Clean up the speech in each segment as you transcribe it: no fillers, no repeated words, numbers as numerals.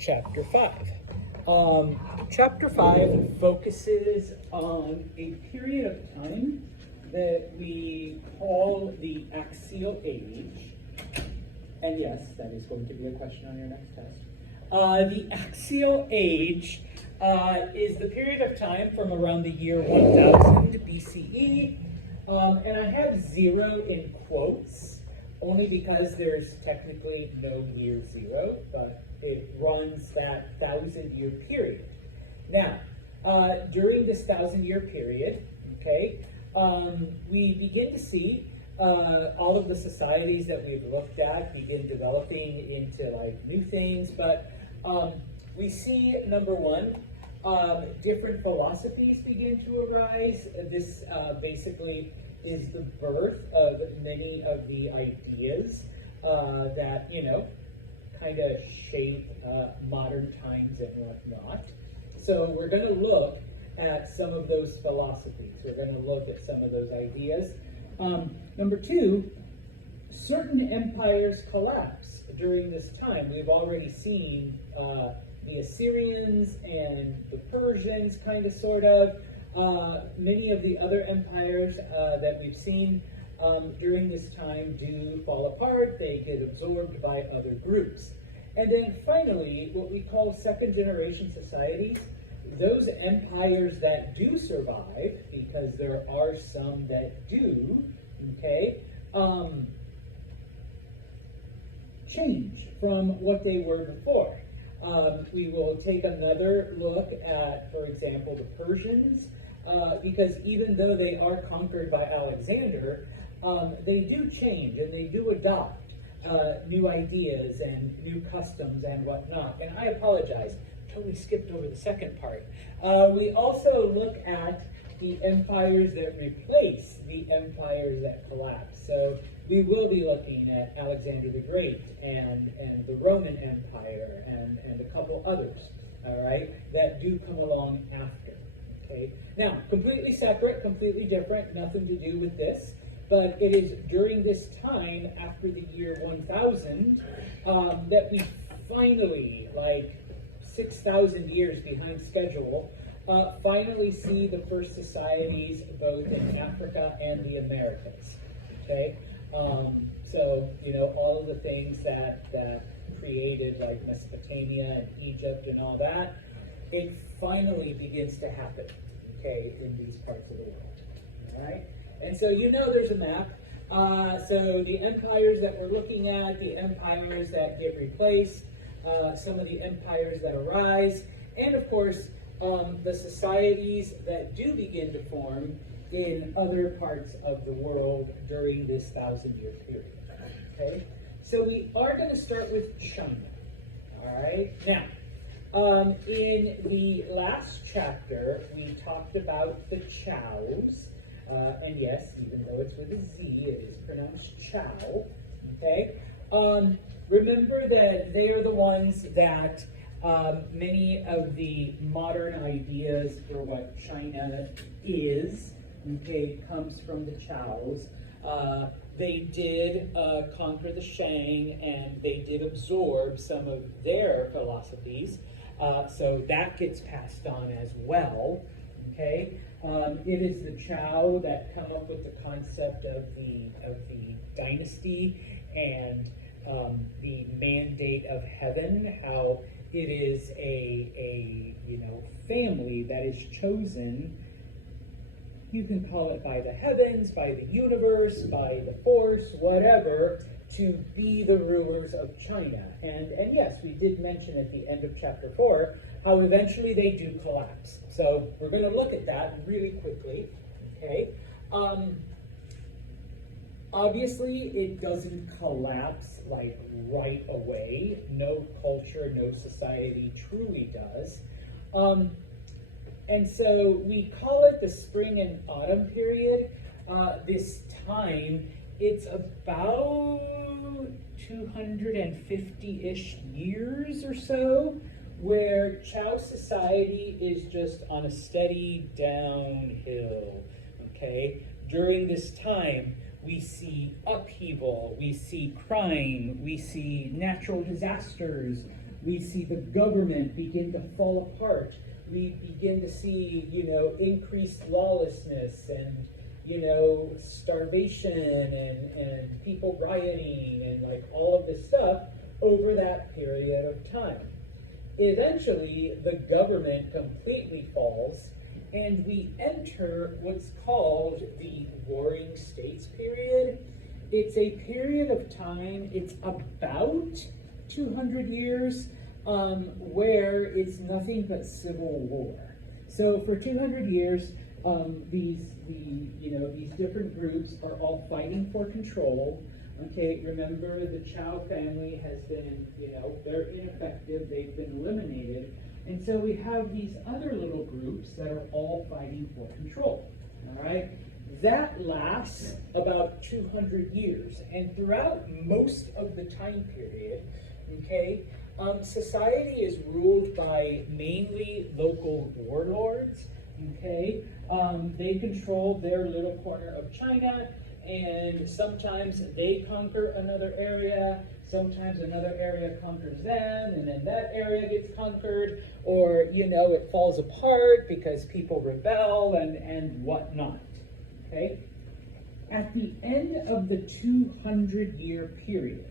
Chapter 5. Chapter 5 focuses on a period of time that we call the Axial Age. And yes, that is going to be a question on your next test. The Axial Age is the period of time from around the year 1000 BCE. And I have 0 in quotes, only because there's technically no year 0, but it runs that 1,000-year period. Now, during this 1,000-year period, okay, we begin to see all of the societies that we've looked at begin developing into like new things, but we see, number one, different philosophies begin to arise. This basically is the birth of many of the ideas that, kind of shape modern times and whatnot. So we're going to look at some of those philosophies. We're going to look at some of those ideas. Number two, certain empires collapse during this time. We've already seen the Assyrians and the Persians, kind of, sort of. Many of the other empires that we've seen during this time do fall apart. They get absorbed by other groups. And then finally, what we call second generation societies, those empires that do survive, because there are some that do, okay, change from what they were before. We will take another look at, for example, the Persians, because even though they are conquered by Alexander, they do change and they do adopt new ideas and new customs and whatnot. And I apologize, totally skipped over the second part. We also look at the empires that replace the empires that collapse. So we will be looking at Alexander the Great and the Roman Empire and a couple others, all right, that do come along after. Okay. Now, completely separate, completely different, nothing to do with this, but it is during this time after the year 1000 that we finally, like 6,000 years behind schedule, finally see the first societies both in Africa and the Americas. Okay, so all of the things that created like Mesopotamia and Egypt and all that, it finally begins to happen, okay, in these parts of the world. All right, and so there's a map. So the empires that we're looking at, the empires that get replaced, some of the empires that arise, and of course the societies that do begin to form in other parts of the world during this 1,000-year period. Okay, so we are going to start with China. All right, now in the last chapter we talked about the Chows, and yes, even though it's with a Z, it is pronounced Chow. Okay, remember that they are the ones that many of the modern ideas for what China is, okay, comes from the Chows. They did conquer the Shang, and they did absorb some of their philosophies, so that gets passed on as well. Okay, it is the Chow that come up with the concept of the dynasty and the mandate of heaven, how it is a family that is chosen. You can call it by the heavens, by the universe, by the force, whatever, to be the rulers of China. And yes, we did mention at the end of chapter 4 how eventually they do collapse. So we're going to look at that really quickly. Okay. Obviously, it doesn't collapse like right away. No culture, no society truly does. And so we call it the spring and autumn period. This time, it's about 250-ish years or so, where Chow society is just on a steady downhill, okay? During this time, we see upheaval, we see crime, we see natural disasters, We see the government begin to fall apart. We begin to see, increased lawlessness and, starvation and people rioting and like all of this stuff over that period of time. Eventually, the government completely falls, and we enter what's called the Warring States period. It's a period of time, it's about 200 years, where it's nothing but civil war. So for 200 years, these different groups are all fighting for control. Okay, remember the Chow family has been, they're ineffective, they've been eliminated. And so we have these other little groups that are all fighting for control, all right? That lasts about 200 years. And throughout most of the time period, okay, society is ruled by mainly local warlords, okay? They control their little corner of China, and sometimes they conquer another area, sometimes another area conquers them, and then that area gets conquered, or, it falls apart because people rebel and whatnot, okay? At the end of the 200-year period,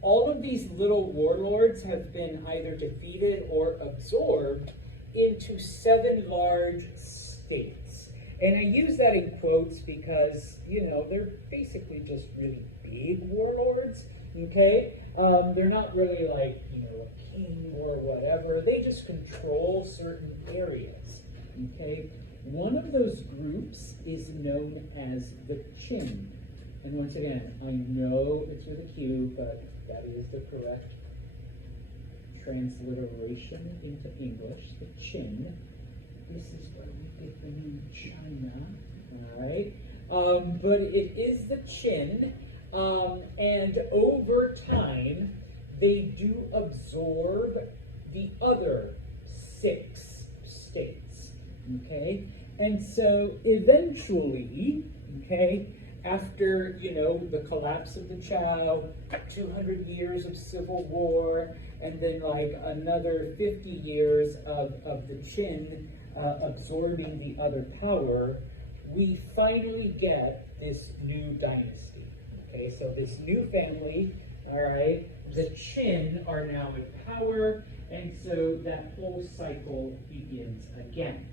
all of these little warlords have been either defeated or absorbed into 7 large states. And I use that in quotes because, they're basically just really big warlords, okay? They're not really like, a king or whatever. They just control certain areas, okay? One of those groups is known as the Qin. And once again, I know it's with a Q, but that is the correct transliteration into English, the Qin. This is where we get the name China, all right? But it is the Qin, and over time, they do absorb the other 6 states, okay? And so eventually, okay, after, the collapse of the Chow, 200 years of civil war, and then like another 50 years of the Qin absorbing the other power, we finally get this new dynasty. Okay, so this new family, all right, the Qin are now in power, and so that whole cycle begins again.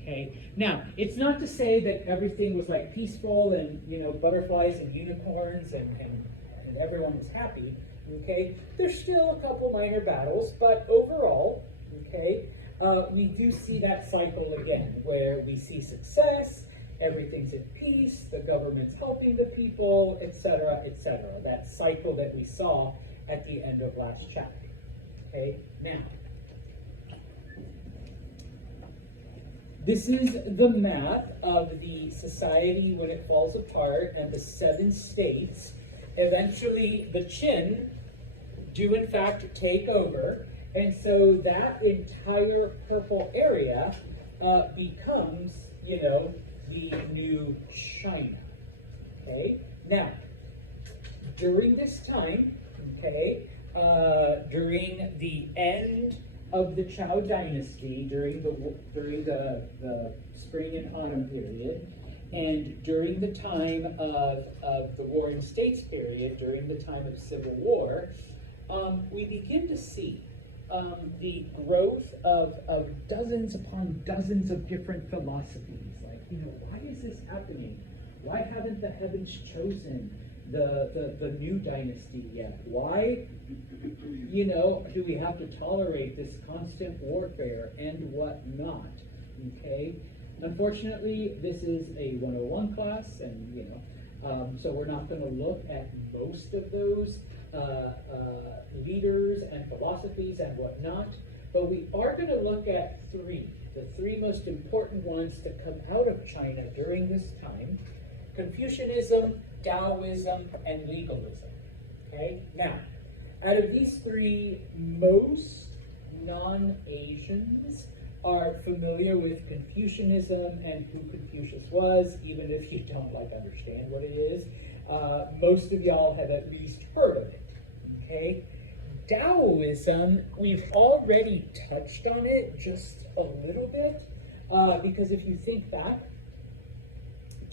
Okay, now it's not to say that everything was like peaceful and butterflies and unicorns and everyone was happy. Okay, there's still a couple minor battles, but overall, okay, we do see that cycle again where we see success, everything's at peace, the government's helping the people, etc., etc. That cycle that we saw at the end of last chapter. Okay, now. This is the map of the society when it falls apart and the 7 states. Eventually, the Qin do in fact take over, and so that entire purple area becomes, the new China. Okay. Now, during this time, okay, during the end of the Chow dynasty, during the spring and autumn period, and during the time of the Warring States period, during the time of civil war, we begin to see the growth of dozens upon dozens of different philosophies. Like, why is this happening? Why haven't the heavens chosen the new dynasty yet? Why, do we have to tolerate this constant warfare and whatnot? Okay? Unfortunately, this is a 101 class, and, so we're not going to look at most of those leaders and philosophies and whatnot, but we are going to look at 3, the 3 most important ones to come out of China during this time: Confucianism, Taoism, and legalism. Okay? Now, out of these 3, most non-Asians are familiar with Confucianism and who Confucius was, even if you don't understand what it is. Most of y'all have at least heard of it. Okay? Taoism, we've already touched on it just a little bit, because if you think back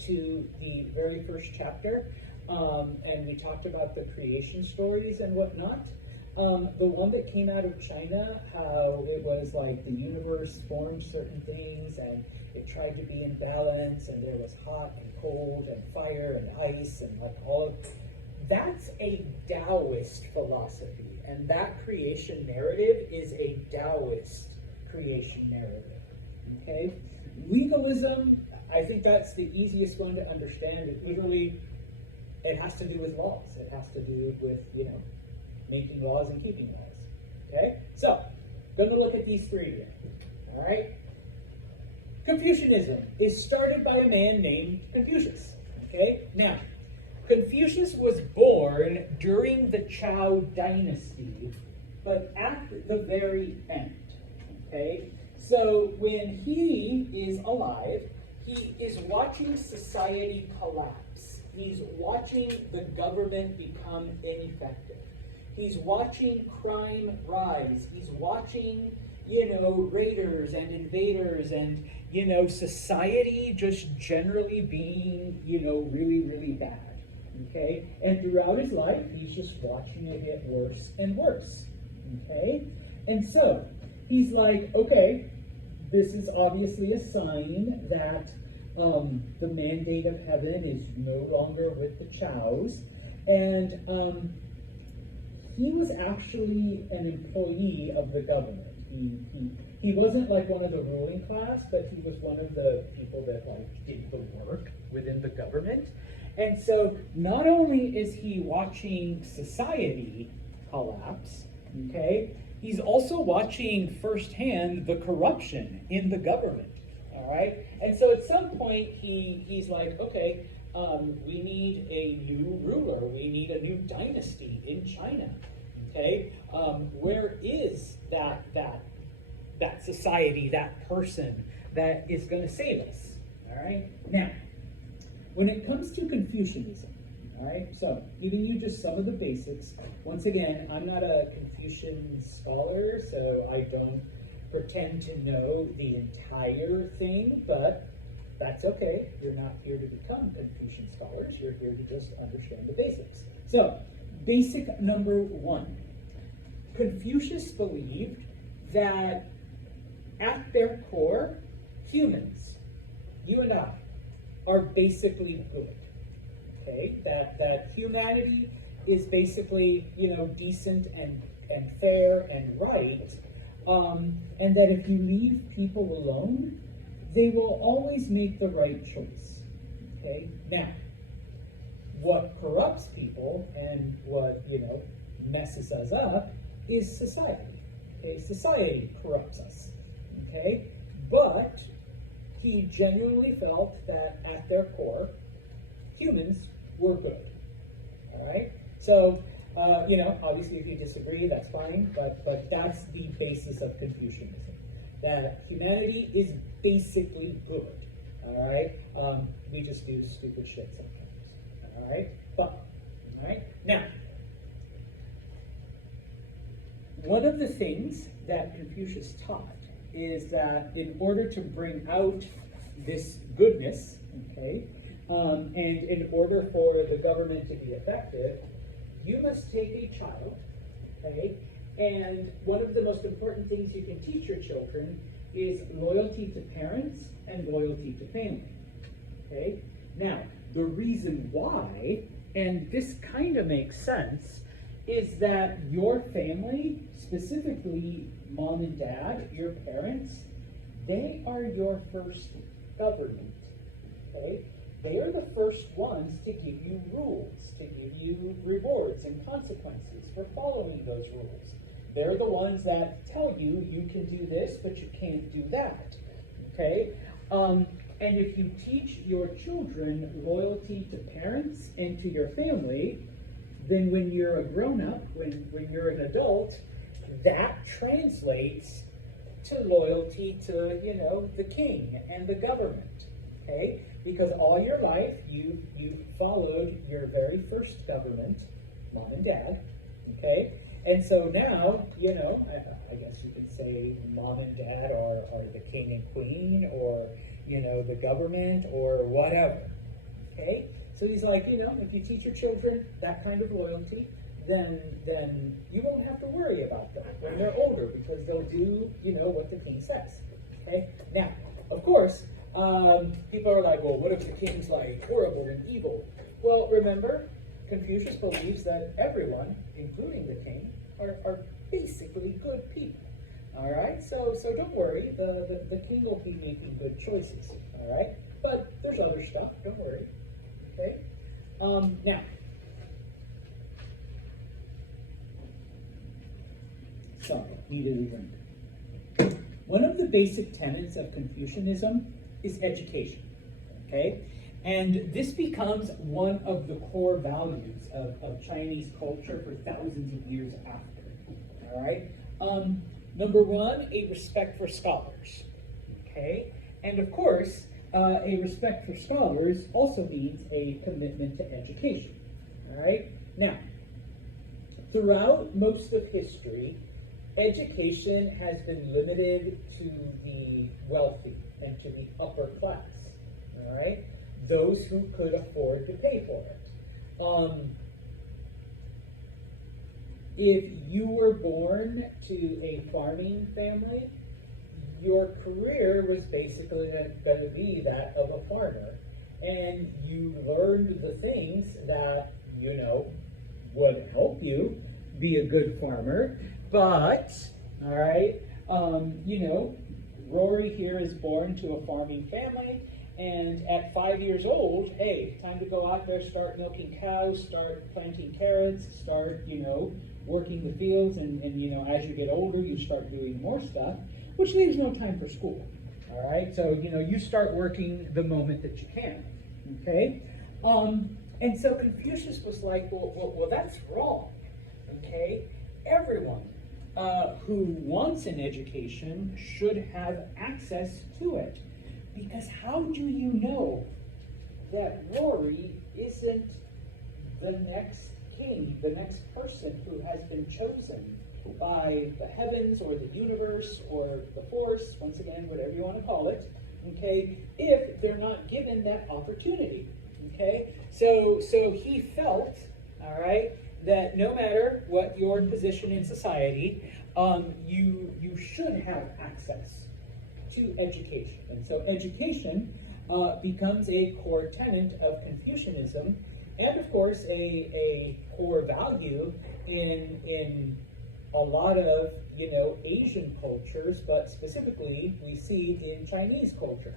to the very first chapter, and we talked about the creation stories and whatnot, the one that came out of China, how it was like the universe formed certain things and it tried to be in balance, and there was hot and cold and fire and ice and like all of that's a Taoist philosophy, and that creation narrative is a Taoist creation narrative. Okay? Legalism, I think that's the easiest one to understand. It literally, it has to do with laws. It has to do with, making laws and keeping laws. Okay? So, going to look at these three here. All right? Confucianism is started by a man named Confucius. Okay? Now, Confucius was born during the Zhou dynasty, but at the very end. Okay? So, when he is alive, he is watching society collapse. He's watching the government become ineffective. He's watching crime rise. He's watching, raiders and invaders and, society just generally being, really, really bad. Okay? And throughout his life, he's just watching it get worse and worse. Okay? And so, he's like, okay, this is obviously a sign that the mandate of heaven is no longer with the Chows. And he was actually an employee of the government. He wasn't like one of the ruling class, but he was one of the people that did the work within the government. And so not only is he watching society collapse, okay, he's also watching firsthand the corruption in the government. All right, and so at some point he's like, okay, we need a new ruler. We need a new dynasty in China. Okay, where is that society, that person that is going to save us? All right. Now, when it comes to Confucianism, all right. So giving you just some of the basics. Once again, I'm not a Confucian scholar, so I don't pretend to know the entire thing, but that's okay. You're not here to become Confucian scholars. You're here to just understand the basics. So, basic number one. Confucius believed that at their core, humans, you and I, are basically good. Okay? That humanity is basically, decent and fair and right. And that if you leave people alone, they will always make the right choice. Okay? Now, what corrupts people and what, messes us up is society. Okay? Society corrupts us. Okay? But he genuinely felt that at their core, humans were good. All right? So, obviously if you disagree, that's fine, but that's the basis of Confucianism. That humanity is basically good. All right? We just do stupid shit sometimes. All right? But, all right? Now, one of the things that Confucius taught is that in order to bring out this goodness, okay, and in order for the government to be effective, you must take a child, okay, and one of the most important things you can teach your children is loyalty to parents and loyalty to family, okay? Now, the reason why, and this kind of makes sense, is that your family, specifically mom and dad, your parents, they are your first government, okay? They are the first ones to give you rules, to give you rewards and consequences for following those rules. They're the ones that tell you you can do this, but you can't do that, okay? And if you teach your children loyalty to parents and to your family, then when you're a grown-up, when you're an adult, that translates to loyalty to, the king and the government, okay? Because all your life, you followed your very first government, mom and dad, okay? And so now, I guess you could say mom and dad are the king and queen, or, the government, or whatever. Okay? So he's like, if you teach your children that kind of loyalty, then you won't have to worry about them when they're older, because they'll do, what the king says. Okay? Now, of course, people are like, well, what if the king's like horrible and evil? Well, remember, Confucius believes that everyone, including the king, are basically good people. All right, so don't worry, the king will be making good choices. All right, but there's other stuff. Don't worry. Okay. Now, sorry, needed a drink. One of the basic tenets of Confucianism is education. Okay. And this becomes one of the core values of Chinese culture for thousands of years after. All right. Number one, a respect for scholars. Okay. And of course, a respect for scholars also means a commitment to education. All right. Now, throughout most of history, education has been limited to the wealthy and to the upper class. All right. Those who could afford to pay for it. If you were born to a farming family, your career was basically going to be that of a farmer. And you learned the things that, would help you be a good farmer. But, all right, Rory here is born to a farming family. And at 5 years old, hey, time to go out there, start milking cows, start planting carrots, start, working the fields. And as you get older, you start doing more stuff, which leaves no time for school. All right, so, you start working the moment that you can. Okay? And so Confucius was like, well, that's wrong. Okay? Everyone who wants an education should have access to it. Because how do you know that Rory isn't the next king, the next person who has been chosen by the heavens or the universe or the force, once again, whatever you want to call it, okay, if they're not given that opportunity, okay? So he felt, all right, that no matter what your position in society, you should have access to education. And so education becomes a core tenet of Confucianism, and of course a core value in a lot of Asian cultures, but specifically we see in Chinese culture.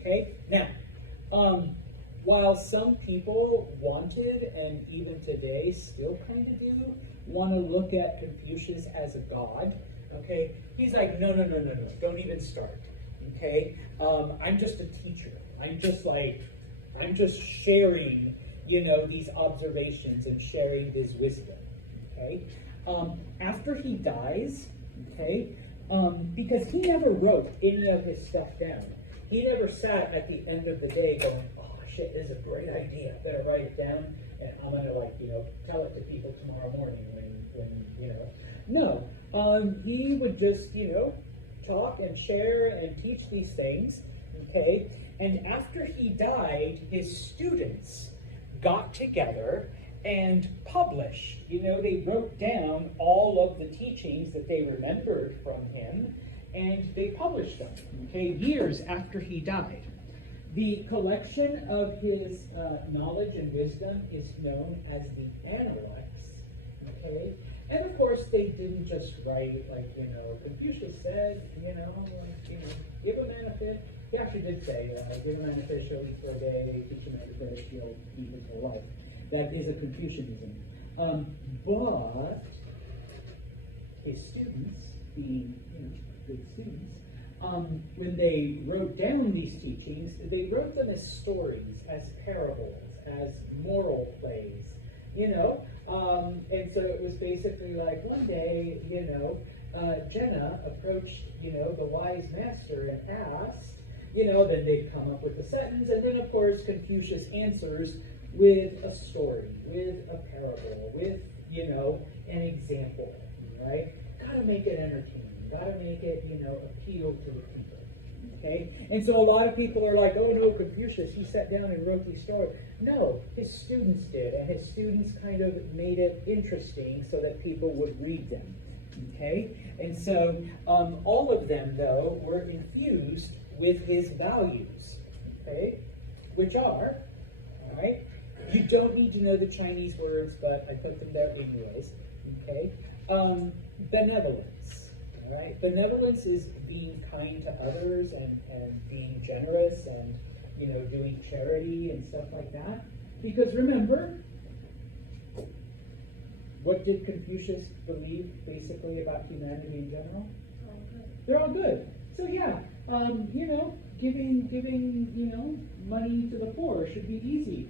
Okay, now while some people wanted, and even today still kind of do, want to look at Confucius as a god, okay, he's like, no, don't even start. Okay, I'm just a teacher. I'm just sharing, these observations and sharing this wisdom. Okay, after he dies, okay, because he never wrote any of his stuff down. He never sat at the end of the day going, oh shit, this is a great idea. I better write it down, and I'm gonna tell it to people tomorrow morning when No, he would just talk and share and teach these things, okay? And after he died, his students got together and published. They wrote down all of the teachings that they remembered from him, and they published them, okay, years after he died. The collection of his knowledge and wisdom is known as the Analects, okay? And of course, they didn't just write Confucius said, give a man a fish. He actually did say, give a man a fish, he'll eat for a day, teach a man to fish, he'll eat his whole life. That is a Confucianism. But his students, being good students, when they wrote down these teachings, they wrote them as stories, as parables, as moral plays. And so it was basically like one day, Jenna approached, the wise master and asked, then they'd come up with a sentence, and then of course Confucius answers with a story, with a parable, with you know, an example, right? Gotta make it entertaining, gotta make it, you know, appeal to the people, okay? And so a lot of people are like, oh no, Confucius, he sat down and wrote these stories. No, his students did, and his students kind of made it interesting so that people would read them, okay? And so all of them, though, were infused with his values, okay? Which are, all right? You don't need to know the Chinese words, but I put them there anyways, okay? Benevolence, all right? Benevolence is being kind to others and being generous and, you know, doing charity and stuff like that. Because remember, what did Confucius believe basically about humanity in general? They're all good. So yeah, you know, giving, you know, money to the poor should be easy.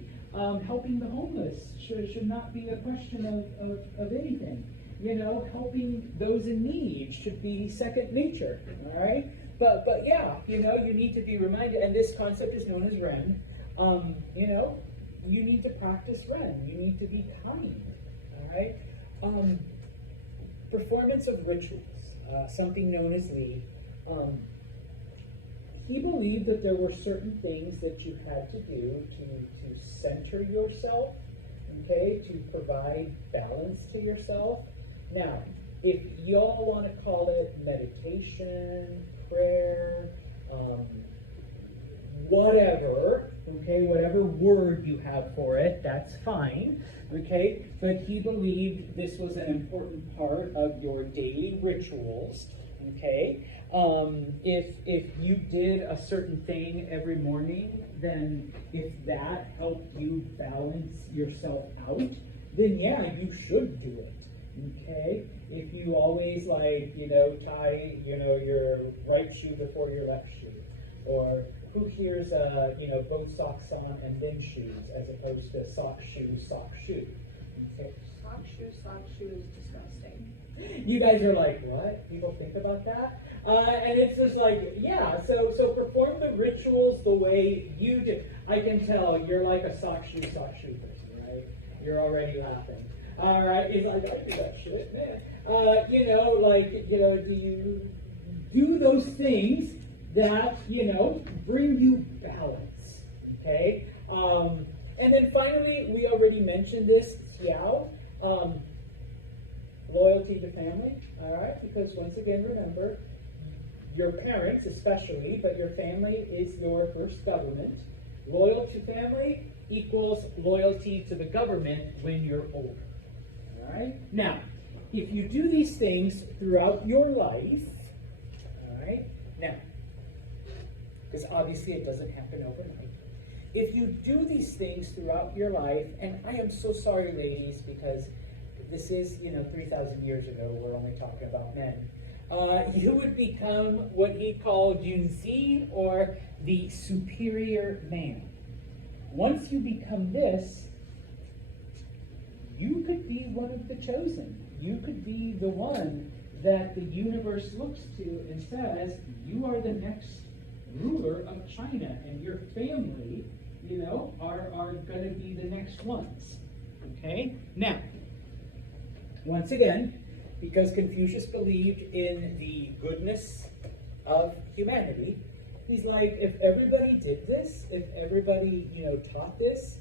Helping the homeless should not be a question of anything. You know, helping those in need should be second nature, all right? But yeah, you know, you need to be reminded, and this concept is known as Ren. You know, you need to practice Ren. You need to be kind, all right? Performance of rituals, something known as Li. He believed that there were certain things that you had to do to center yourself, okay, to provide balance to yourself. Now, if y'all want to call it meditation, prayer, whatever, okay, whatever word you have for it, that's fine, okay? But he believed this was an important part of your daily rituals, okay? If you did a certain thing every morning, then if that helped you balance yourself out, then yeah, you should do it. Okay? If you always like, you know, tie, you know, your right shoe before your left shoe, or who hears, you know, both socks on and then shoes, as opposed to sock shoe, okay? Sock shoe is disgusting. You guys are like, what? People think about that? And it's just like, yeah, so perform the rituals the way you do. I can tell you're like a sock shoe person, right? You're already laughing. All right, he's like, I do that shit, man. You know, like, you know, do you do those things that, you know, bring you balance, okay? And then finally, we already mentioned this, Xiao, loyalty to family, all right? Because once again, remember, your parents especially, but your family is your first government. Loyal to family equals loyalty to the government when you're older. All right? Now, if you do these things throughout your life, all right? Now, because obviously it doesn't happen overnight. If you do these things throughout your life, and I am so sorry, ladies, because this is, you know, 3,000 years ago, we're only talking about men. You would become what he called Junzi, or the superior man. Once you become this, you could be one of the chosen. You could be the one that the universe looks to and says, you are the next ruler of China, and your family, you know, are going to be the next ones. Okay? Now, once again, because Confucius believed in the goodness of humanity, he's like, if everybody did this, if everybody, you know, taught this,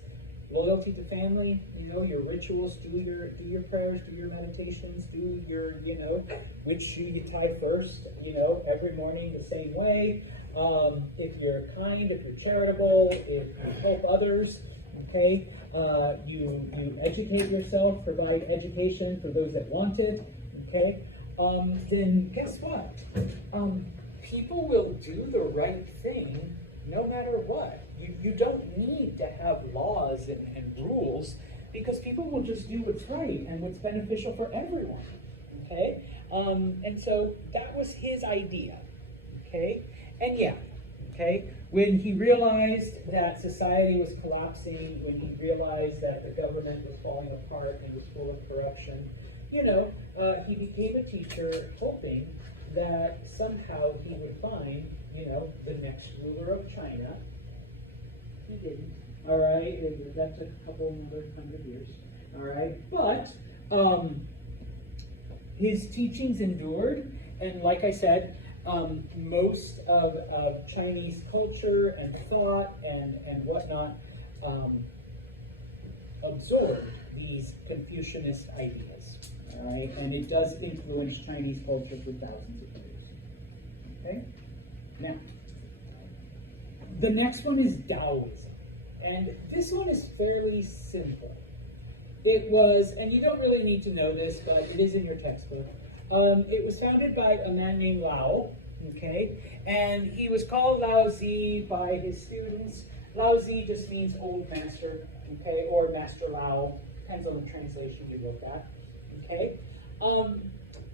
loyalty to family, you know, your rituals, do your prayers, do your meditations, do your, you know, which shoe you tie first, you know, every morning the same way. If you're kind, if you're charitable, if you help others, okay, you educate yourself, provide education for those that want it, okay, then guess what? People will do the right thing no matter what. You don't need to have laws and rules, because people will just do what's right and what's beneficial for everyone, okay? And so that was his idea, okay? And yeah, okay, when he realized that society was collapsing, when he realized that the government was falling apart and was full of corruption, you know, he became a teacher hoping that somehow he would find, you know, the next ruler of China. He didn't, all right? That took a couple more 100 years, all right? But His teachings endured, and like I said, most of Chinese culture and thought and whatnot absorbed these Confucianist ideas. All right, and it does influence Chinese culture for thousands of years. Okay, now the next one is Taoism, and this one is fairly simple. It was, and you don't really need to know this, but it is in your textbook. It was founded by a man named Lao, okay? And he was called Lao Zi by his students. Lao Zi just means old master, okay? Or Master Lao, depends on the translation you look at, okay?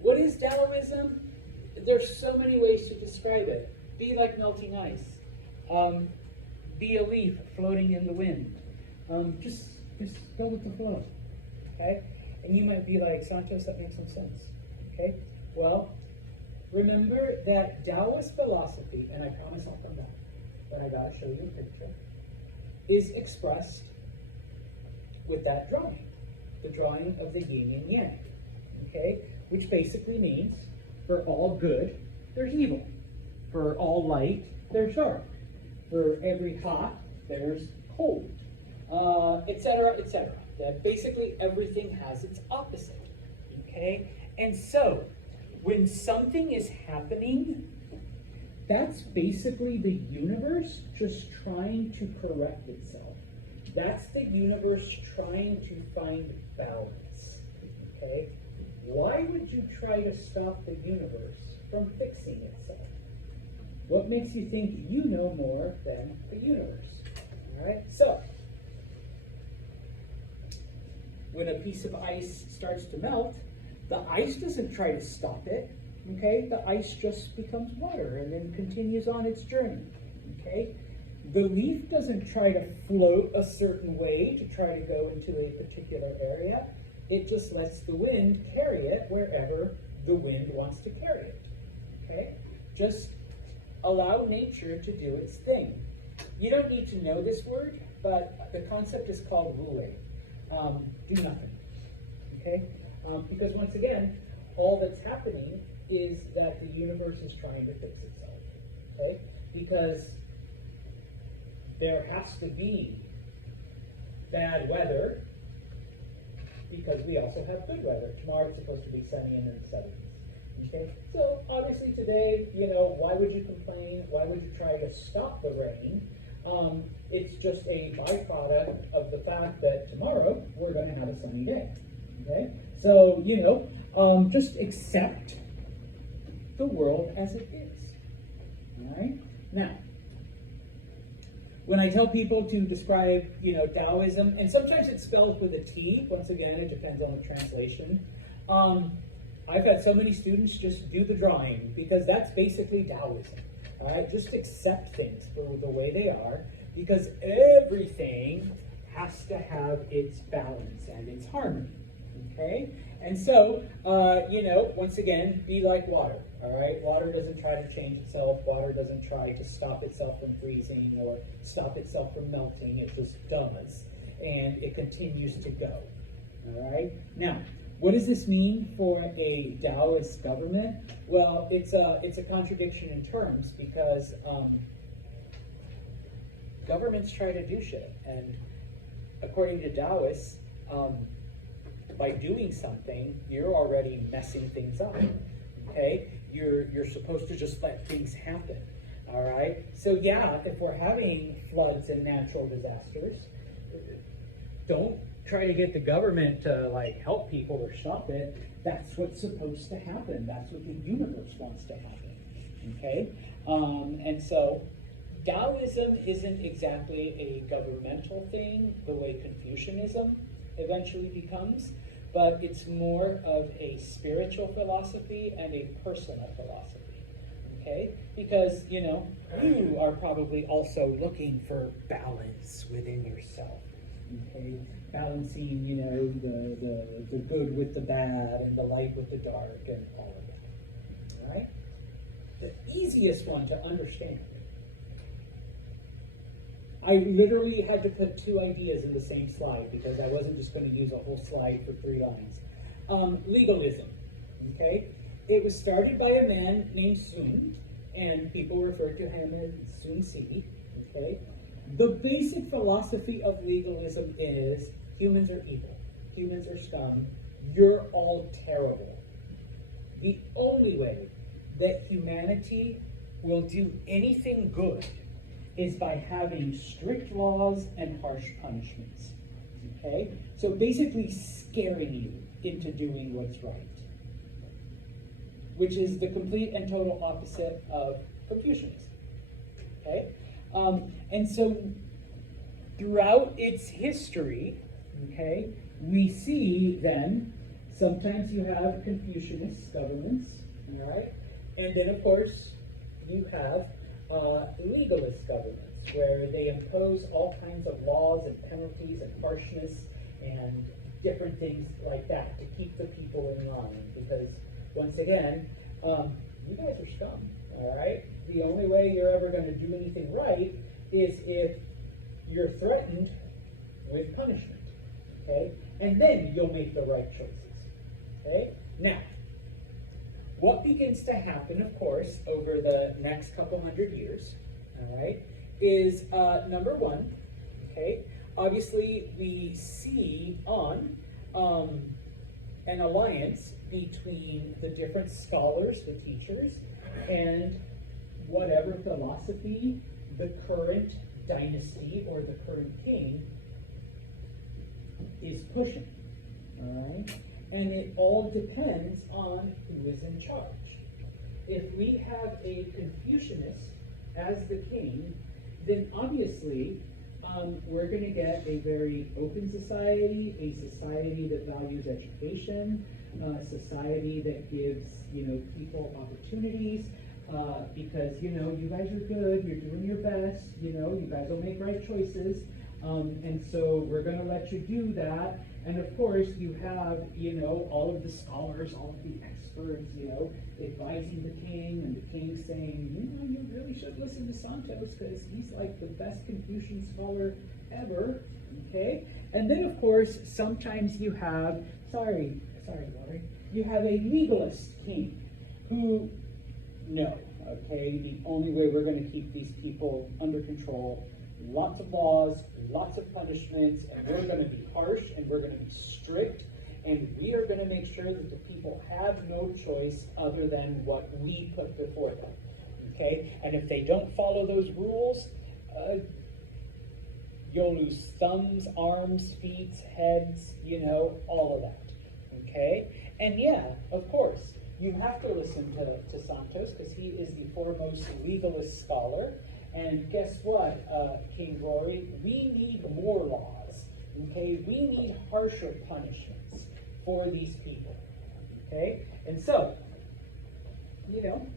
What is Taoism? There's so many ways to describe it. Be like melting ice. Be a leaf floating in the wind. Just go with the flow. Okay? And you might be like, Santos, that makes some sense. Okay? Well, remember that Taoist philosophy, and I promise I'll come back, but I gotta show you a picture, is expressed with that drawing. The drawing of the yin and yang. Okay? Which basically means for all good, there's evil. For all light, there's dark. For every hot, there's cold. Etc., etc. That basically everything has its opposite, okay? And so, when something is happening, that's basically the universe just trying to correct itself. That's the universe trying to find balance, okay? Why would you try to stop the universe from fixing itself? What makes you think you know more than the universe, all right? So, when a piece of ice starts to melt, the ice doesn't try to stop it, okay? The ice just becomes water and then continues on its journey, okay? The leaf doesn't try to float a certain way to try to go into a particular area. It just lets the wind carry it wherever the wind wants to carry it, okay? Just allow nature to do its thing. You don't need to know this word, but the concept is called wu. Do nothing, okay? Because once again, all that's happening is that the universe is trying to fix itself, okay? Because there has to be bad weather because we also have good weather. Tomorrow it's supposed to be sunny and in the 70s, okay? So obviously today, why would you complain? Why would you try to stop the rain? It's just a byproduct of the fact that tomorrow we're going to have a sunny day. Okay? So, just accept the world as it is. All right? Now, when I tell people to describe, Taoism, and sometimes it's spelled with a T, once again, it depends on the translation. I've had so many students just do the drawing because that's basically Taoism. All right? Just accept things for the way they are because everything has to have its balance and its harmony. Okay? And so, once again, be like water. All right? Water doesn't try to change itself. Water doesn't try to stop itself from freezing or stop itself from melting. It just does. And it continues to go. All right? Now, what does this mean for a Taoist government? Well, it's a contradiction in terms because governments try to do shit, and according to Taoists, by doing something, you're already messing things up. Okay, you're supposed to just let things happen. All right. So yeah, if we're having floods and natural disasters, don't try to get the government to help people or stop it. That's what's supposed to happen. That's what the universe wants to happen. Okay? And so Taoism isn't exactly a governmental thing the way Confucianism eventually becomes, but it's more of a spiritual philosophy and a personal philosophy. Okay? Because, you are probably also looking for balance within yourself. Okay, balancing, the good with the bad and the light with the dark and all of it. All right? The easiest one to understand. I literally had to put two ideas in the same slide because I wasn't just going to use a whole slide for 3 lines. Legalism, okay? It was started by a man named Sun, and people refer to him as Sun Tzu, okay? The basic philosophy of legalism is humans are evil, humans are scum, you're all terrible. The only way that humanity will do anything good is by having strict laws and harsh punishments. Okay? So basically scaring you into doing what's right. Which is the complete and total opposite of Confucianism. Okay? And so throughout its history, okay, we see then sometimes you have Confucianist governments, all right? And then, of course, you have legalist governments where they impose all kinds of laws and penalties and harshness and different things like that to keep the people in line. Because, once again, you guys are scum, all right? The only way you're ever going to do anything right is if you're threatened with punishment, okay? And then you'll make the right choices. Okay? Now, what begins to happen, of course, over the next couple hundred years, all right, is number one, okay, obviously we see on an alliance between the different scholars, the teachers, and whatever philosophy the current dynasty or the current king is pushing, all right? And it all depends on who is in charge. If we have a Confucianist as the king, then obviously we're going to get a very open society, a society that values education, a society that gives, people opportunities, because, you guys are good, you're doing your best, you guys will make right choices, and so we're going to let you do that. And of course, you have, all of the scholars, all of the experts, advising the king, and the king saying, you really should listen to Santos because he's like the best Confucian scholar ever, okay? And then, of course, sometimes you have, sorry, Laurie, you have a legalist king who, no, okay, the only way we're going to keep these people under control, lots of laws, lots of punishments, and we're going to be harsh, and we're going to be strict, and we are going to make sure that the people have no choice other than what we put before them, okay? And if they don't follow those rules, you'll lose thumbs, arms, feet, heads, all of that, okay? And yeah, of course, you have to listen to Santos because he is the foremost legalist scholar. And guess what, King Rory? We need more laws, okay? We need harsher punishments for these people, okay? And so,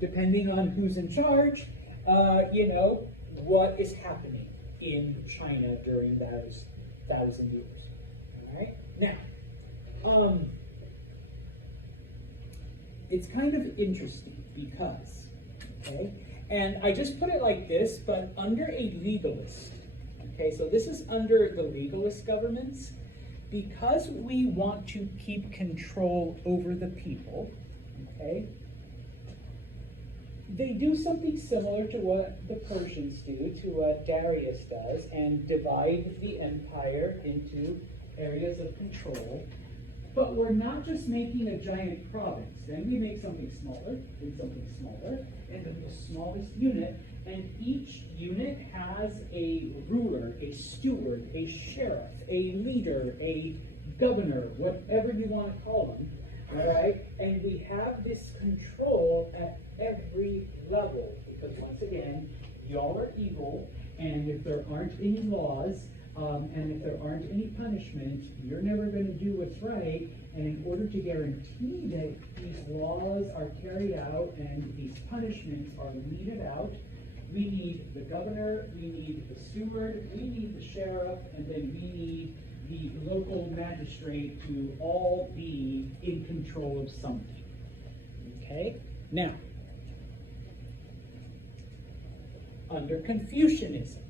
depending on who's in charge, what is happening in China during those 1,000 years, all right? Now, it's kind of interesting because, okay, and I just put it like this, but under a legalist, okay, so this is under the legalist governments, because we want to keep control over the people, okay, they do something similar to what the Persians do, to what Darius does, and divide the empire into areas of control. But we're not just making a giant province. Then we make something smaller, and something smaller, and then the smallest unit. And each unit has a ruler, a steward, a sheriff, a leader, a governor, whatever you want to call them. All right? And we have this control at every level. Because once again, y'all are evil, and if there aren't any laws, and if there aren't any punishment, you're never going to do what's right. And in order to guarantee that these laws are carried out and these punishments are meted out, we need the governor, we need the steward, we need the sheriff, and then we need the local magistrate to all be in control of something. Okay? Now, under Confucianism,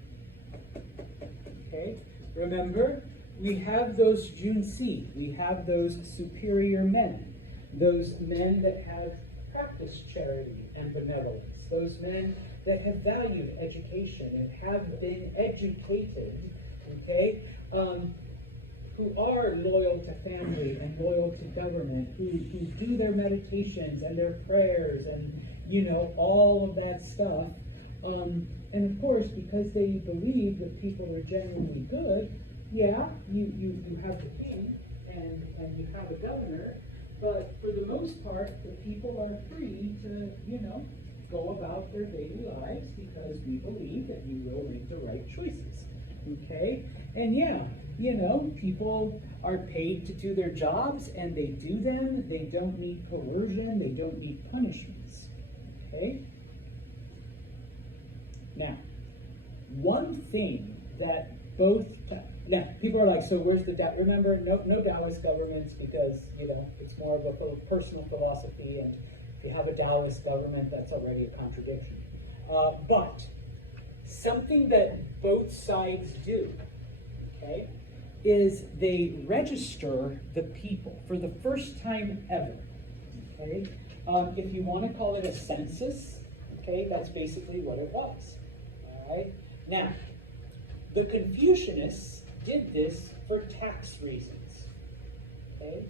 okay, remember, we have those Junsi, we have those superior men, those men that have practiced charity and benevolence, those men that have valued education and have been educated, okay, who are loyal to family and loyal to government, who do their meditations and their prayers and, all of that stuff. And of course, because they believe that people are genuinely good, yeah, you have the king and you have a governor, but for the most part, the people are free to, go about their daily lives because we believe that you will make the right choices. Okay? And yeah, people are paid to do their jobs and they do them. They don't need coercion, they don't need punishments. Okay? Now, one thing that now people are like, so where's the Tao? Remember, no Taoist governments because it's more of a personal philosophy, and if you have a Taoist government, that's already a contradiction. But something that both sides do, okay, is they register the people for the first time ever. Okay, if you want to call it a census, okay, that's basically what it was. All right, now. The Confucianists did this for tax reasons, okay?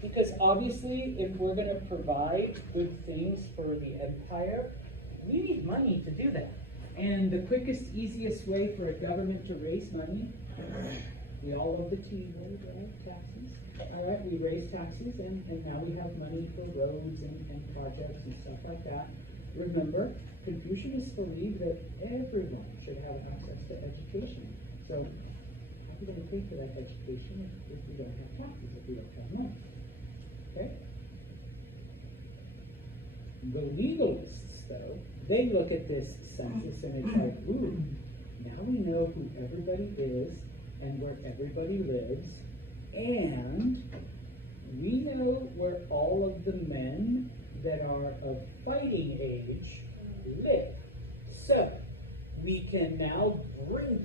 Because obviously, if we're going to provide good things for the empire, we need money to do that. And the quickest, easiest way for a government to raise money, we all love the T word, right? Taxes. All right, we raise taxes, and now we have money for roads and projects and stuff like that. Remember, Confucianists believe that everyone should have access to education. So, how are we going to pay for that education if we don't have taxes, if we don't have money? Okay? The legalists, though, they look at this census and it's like, ooh, now we know who everybody is and where everybody lives, and we know where all of the men that are of fighting age live. So we can now bring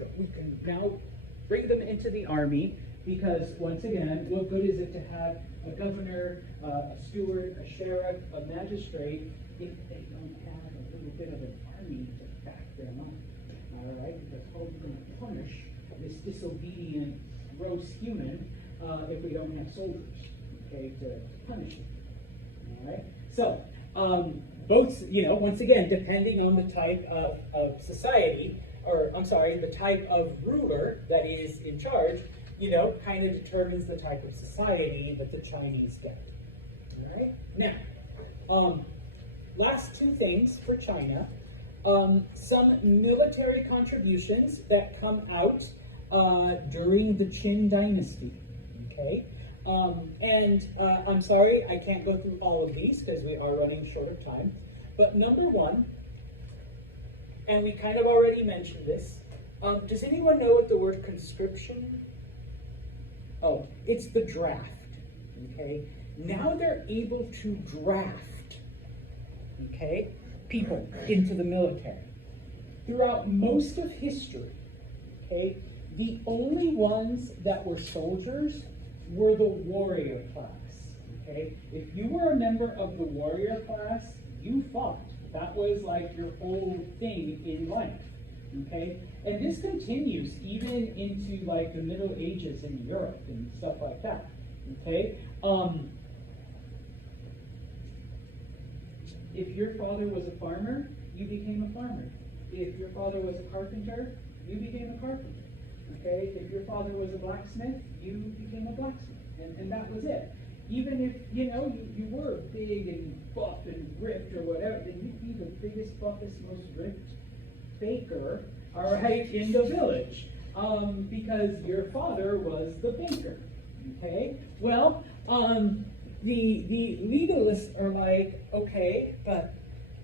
them into the army, because once again, what good is it to have a governor, a steward, a sheriff, a magistrate if they don't have a little bit of an army to back them up? All right, because how are we going to punish this disobedient, gross human if we don't have soldiers, okay, to punish him? All right. So, both, once again, depending on the type of society, or I'm sorry, the type of ruler that is in charge, kind of determines the type of society that the Chinese get. All right. Now, last two things for China. Some military contributions that come out during the Qin dynasty. Okay. I'm sorry, I can't go through all of these because we are running short of time. But number one, and we kind of already mentioned this, does anyone know what the word conscription? Oh, it's the draft, okay? Now they're able to draft, okay, people into the military. Throughout most of history, okay, the only ones that were soldiers were the warrior class, okay? If you were a member of the warrior class, you fought. That was like your whole thing in life, okay? And this continues even into like the Middle Ages in Europe and stuff like that, okay? If your father was a farmer, you became a farmer. If your father was a carpenter, you became a carpenter. Okay, if your father was a blacksmith, you became a blacksmith, and that was it. Even if you were big and buff and ripped or whatever, then you'd be the biggest, buffest, most ripped baker, all right, in the village, because your father was the baker. Okay, well, the legalists are like, okay, but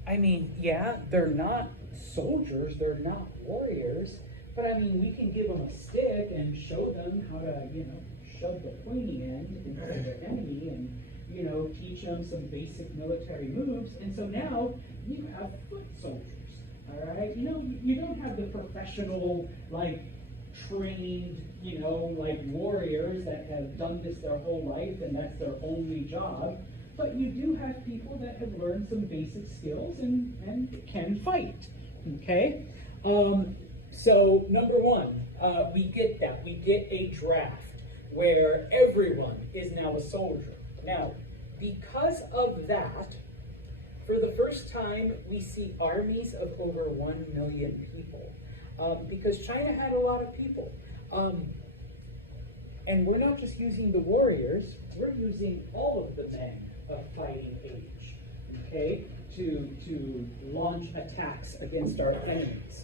I mean, yeah, they're not soldiers, they're not warriors. But I mean, we can give them a stick and show them how to, shove the pointy end into the enemy and, teach them some basic military moves. And so now you have foot soldiers, all right? You don't have the professional, like, trained, like warriors that have done this their whole life and that's their only job. But you do have people that have learned some basic skills and can fight, okay? So number one, we get that. We get a draft where everyone is now a soldier. Now, because of that, for the first time, we see armies of over 1 million people. Because China had a lot of people. And we're not just using the warriors, we're using all of the men of fighting age, okay, to launch attacks against our enemies,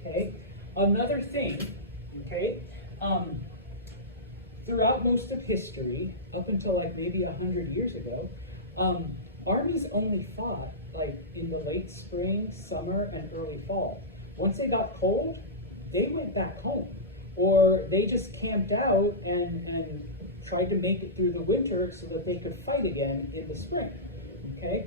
okay? Another thing, okay, throughout most of history, up until like maybe 100 years ago, armies only fought like in the late spring, summer, and early fall. Once they got cold, they went back home, or they just camped out and tried to make it through the winter so that they could fight again in the spring, okay?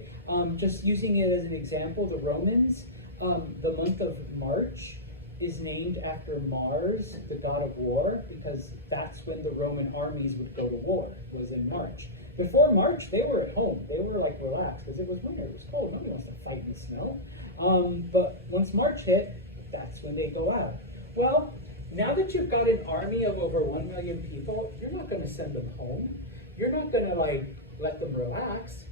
Just using it as an example, the Romans, the month of March is named after Mars, the god of war, because that's when the Roman armies would go to war, was in March. Before March, they were at home. They were like relaxed because it was winter, it was cold. Nobody wants to fight in the snow. But once March hit, that's when they go out. Well, now that you've got an army of over 1 million people, you're not going to send them home. You're not going to like let them relax.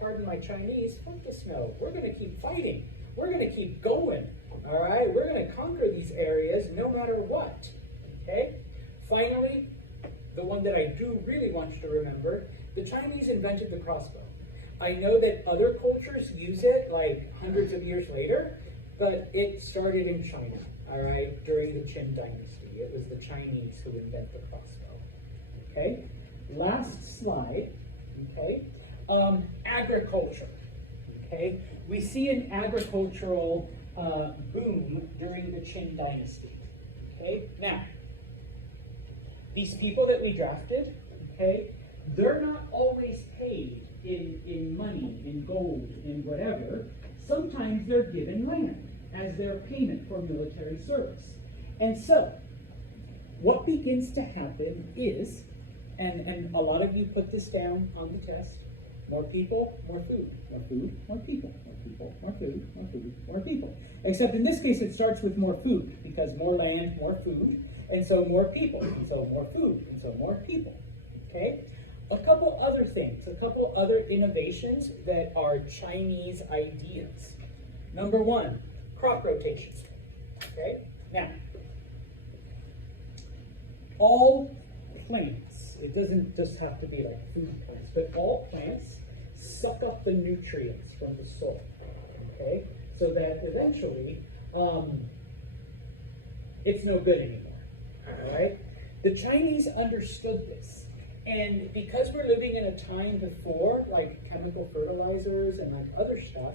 Pardon my Chinese, fuck the snow. We're going to keep fighting. We're going to keep going. All right, we're going to conquer these areas no matter what. Okay. Finally, the one that I do really want you to remember, the Chinese invented the crossbow. I know that other cultures use it like hundreds of years later, but it started in China, all right, during the Qin Dynasty. It was the Chinese who invented the crossbow. Okay, last slide, okay, agriculture, okay. We see an agricultural boom during the Qin Dynasty, okay. Now, these people that we drafted, okay, they're not always paid in money, in gold, in whatever. Sometimes they're given land as their payment for military service. And so, what begins to happen is, and a lot of you put this down on the test, more people, more food, more food, more people, more people, more food, more food, more people. Except in this case, it starts with more food, because more land, more food, and so more people, and so more food, and so more people, okay? A couple other things, a couple other innovations that are Chinese ideas. Number one, crop rotation, okay? Now, all plants, it doesn't just have to be like food plants, but all plants suck up the nutrients from the soil, okay? So that eventually, it's no good anymore. All right? The Chinese understood this. And because we're living in a time before, like chemical fertilizers and like other stuff,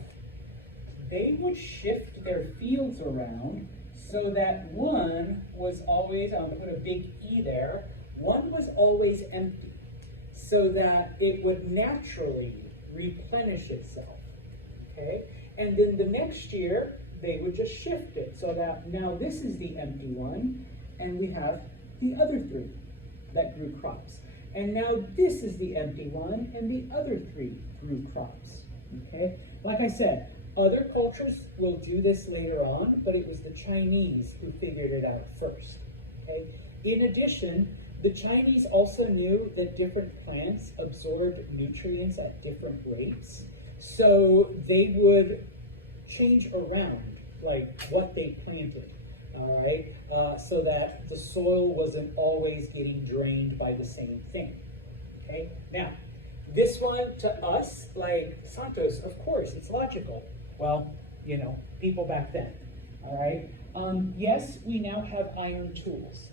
they would shift their fields around so that one was always, I'll put a big E there, one was always empty, so that it would naturally replenish itself, okay? And then the next year, they would just shift it so that now this is the empty one, and we have the other three that grew crops. And now this is the empty one, and the other three grew crops, okay? Like I said, other cultures will do this later on, but it was the Chinese who figured it out first, okay? In addition, the Chinese also knew that different plants absorbed nutrients at different rates, so they would change around, like, what they planted. All right, so that the soil wasn't always getting drained by the same thing, okay? Now, this one to us, like Santos, of course, it's logical. Well, you know, people back then, all right? Yes, we now have iron tools,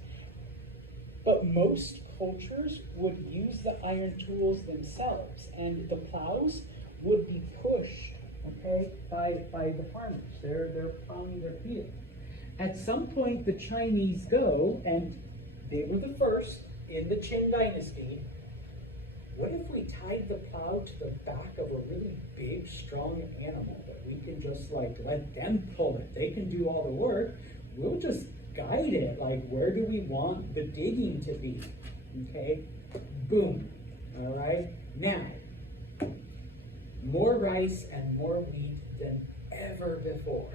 but most cultures would use the iron tools themselves, and the plows would be pushed, okay, by the farmers. They're plowing their field. At some point, the Chinese go, and they were the first in the Qin Dynasty. What if we tied the plow to the back of a really big, strong animal that we can just like let them pull it? They can do all the work. We'll just guide it. Like, where do we want the digging to be? Okay, boom. All right, now, more rice and more wheat than ever before.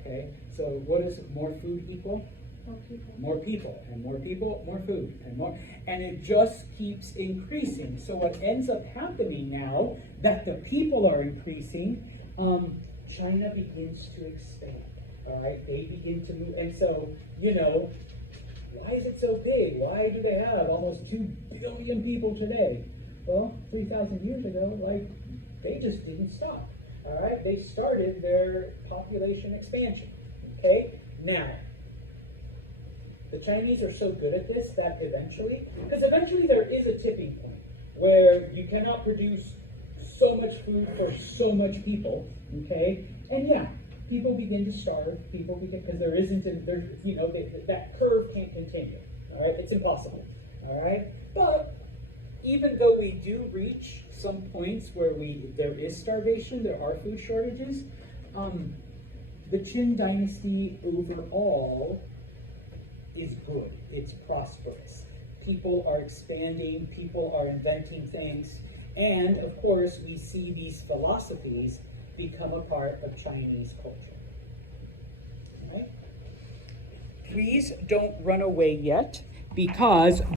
Okay, so what does more food equal? More people. More people, and more people, more food, and more, and it just keeps increasing. So what ends up happening now that the people are increasing, China begins to expand. All right, they begin to move, and so, you know, why is it so big? Why do they have almost 2 billion people today? Well, 3,000 years ago, like, they just didn't stop. All right, they started their population expansion. Okay, now, the Chinese are so good at this that eventually, because eventually there is a tipping point where you cannot produce so much food for so much people, okay? And yeah, people begin to starve, because there isn't, that curve can't continue, all right? It's impossible, all right? But even though we do reach some points where there is starvation, there are food shortages, the Qin dynasty overall is good. It's prosperous. People are expanding, people are inventing things, and of course we see these philosophies become a part of Chinese culture. All right? Please don't run away yet, because